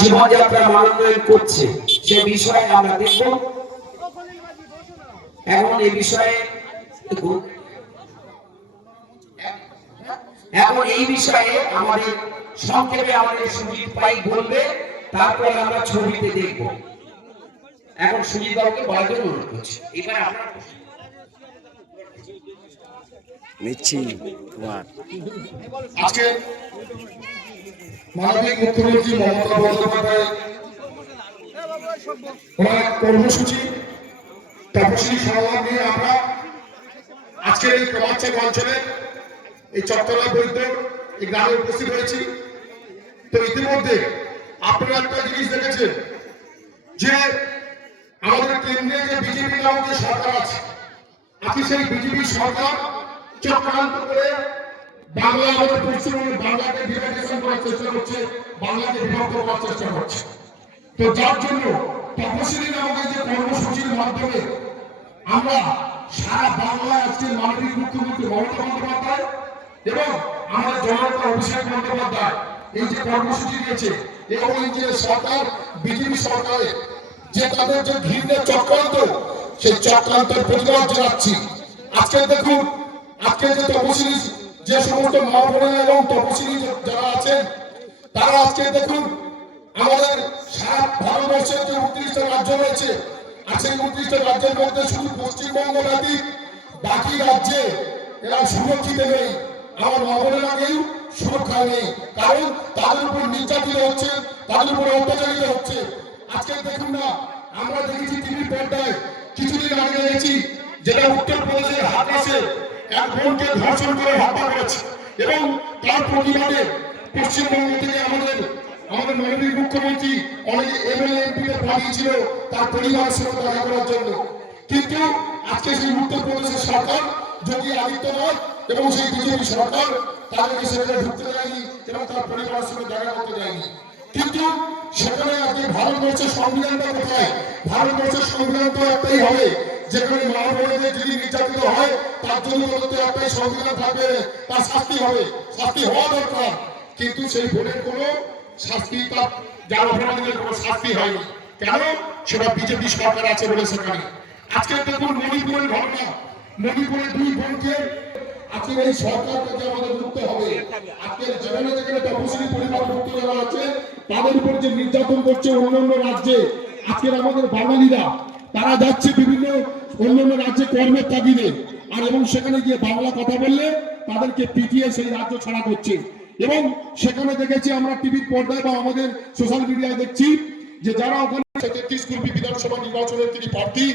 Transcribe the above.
জীবনযাত্রা মানোন্নয়ন করছে সে বিষয়ে আমরা দেখব। এখন এই বিষয়ে আমাদের সংক্ষেপে আমাদের সুজিত ভাই বলবে, তারপরে আমরা ছবিতে দেখব। এখন সুজিত বাবুকে বলার জন্য অনুরোধ করছি। এবার আমরা নিচ্ছি তোমার আজকে মাননীয় মুখ্যমন্ত্রী মমতা বন্দ্যোপাধ্যায় ওনার কর্মসূচি তপশিলি সংগ্রাম নিয়ে আমরা আজকে এই ক্রমাচ্ছক অঞ্চলে এই চট্টলা বৈদ্য এই গ্রামে উপস্থিত হয়েছি। তো ইতিমধ্যে আপনারা একটা জিনিস দেখেছেন যে আমাদের কেন্দ্রে যে বিজেপি নামক যে সরকার আছে, আজকে সেই বিজেপি সরকার চক্রান্ত করে বাংলা আমাদের পশ্চিমবঙ্গে বাংলাকে ডিভাইডেশন করার চেষ্টা করছে, বাংলাকে বিভক্ত করার চেষ্টা করছে। তো যার জন্য তপশিলি নামক যে কর্মসূচির মাধ্যমে আমরা সারা বাংলায় আজকে মাননীয় মুখ্যমন্ত্রী মমতা বন্দ্যোপাধ্যায় এবং আমাদের জননেতা অভিষেক বন্দ্যোপাধ্যায় এই যে কর্মসূচি দিয়েছে এবং এই যে সরকার বিজেপি সরকারের যে তাদের যে ঘৃণের চক্রান্ত, সেই চক্রান্তের প্রতিবাদ জানাচ্ছি। আজকে দেখুন, আজকে যে তপশিলি যে সমস্ত মা বোনেরা এবং তপশিলি যারা আছেন তারা আজকে দেখুন আমাদের সারা ভারতবর্ষের যে 29টা রাজ্য রয়েছে, আর সেই 29টা রাজ্যের মধ্যে শুধু পশ্চিমবঙ্গ ব্যতীত বাকি রাজ্যে এরা সুরক্ষিত নেই। আমার মা বোনেরাকেও সুরক্ষা নেই, কারণ তাদের উপর নির্যাতিত হচ্ছে, তাদের উপর অত্যাচারিত হচ্ছে। আজকে দেখুন না, আমরা দেখেছি টিভি পর্দায় কিছুদিন আগে দেখেছি যেটা উত্তরপ্রদেশের হাতরাসে এক বোনকে ধর্ষণ করে হত্যা করেছে এবং তার প্রতিবাদে পশ্চিমবঙ্গ থেকে আমাদের মাননীয় মুখ্যমন্ত্রী অনেক এমএলএ এমপিদের পাঠিয়েছিল তার পরিবারের সঙ্গে দেখা করার জন্য। কিন্তু আজকে সেই উত্তরপ্রদেশের সরকার যোগী আদিত্যনাথ এবং সেই বিজেপি সরকার তাদেরকে সেখানে ঢুকতে দেয়নি এবং তার পরিবারের সঙ্গে দেখা করতে দেয়নি। কিন্তু সেখানে আজকে ভারতবর্ষের সংবিধানটা কোথায়? ভারতবর্ষের সংবিধান তো একটাই হবে, যেখানে মা বোনেদের যদি নির্যাতিত হয় তার জন্য তো একটাই সংবিধান থাকবে, তার শাস্তি হবে, শাস্তি হওয়া দরকার। কিন্তু সেই বোনের কোনো শাস্তি, তার যার অপরাধীদের কোনো শাস্তি হয়নি। কেন? সেটা বিজেপি সরকার আছে বলে সেখানে। আজকে দেখুন মণিপুরের ঘটনা, মণিপুরের দুই বোনকে আজকে এই সরকারকে আমাদের রুখতে হবে। আজকে যেখানে যেখানে তপশিলি পরিবার মুক্ত যারা আছে তাদের উপর যে নির্যাতন করছে অন্যান্য রাজ্যে, আজকের আমাদের বাঙালিরা তারা যাচ্ছে বিভিন্ন অন্যান্য রাজ্যে কর্মের তাগিদে, আর এবং সেখানে গিয়ে বাংলা কথা বললে তাদেরকে পিটিয়ে সেই রাজ্য ছাড়া করছে। এবং সেখানে দেখেছি আমরা টিভির পর্দায় বা আমাদের সোশ্যাল মিডিয়ায় দেখছি যে যারা ওখানে 33 কুলপি বিধানসভা নির্বাচনের তিনি প্রার্থী,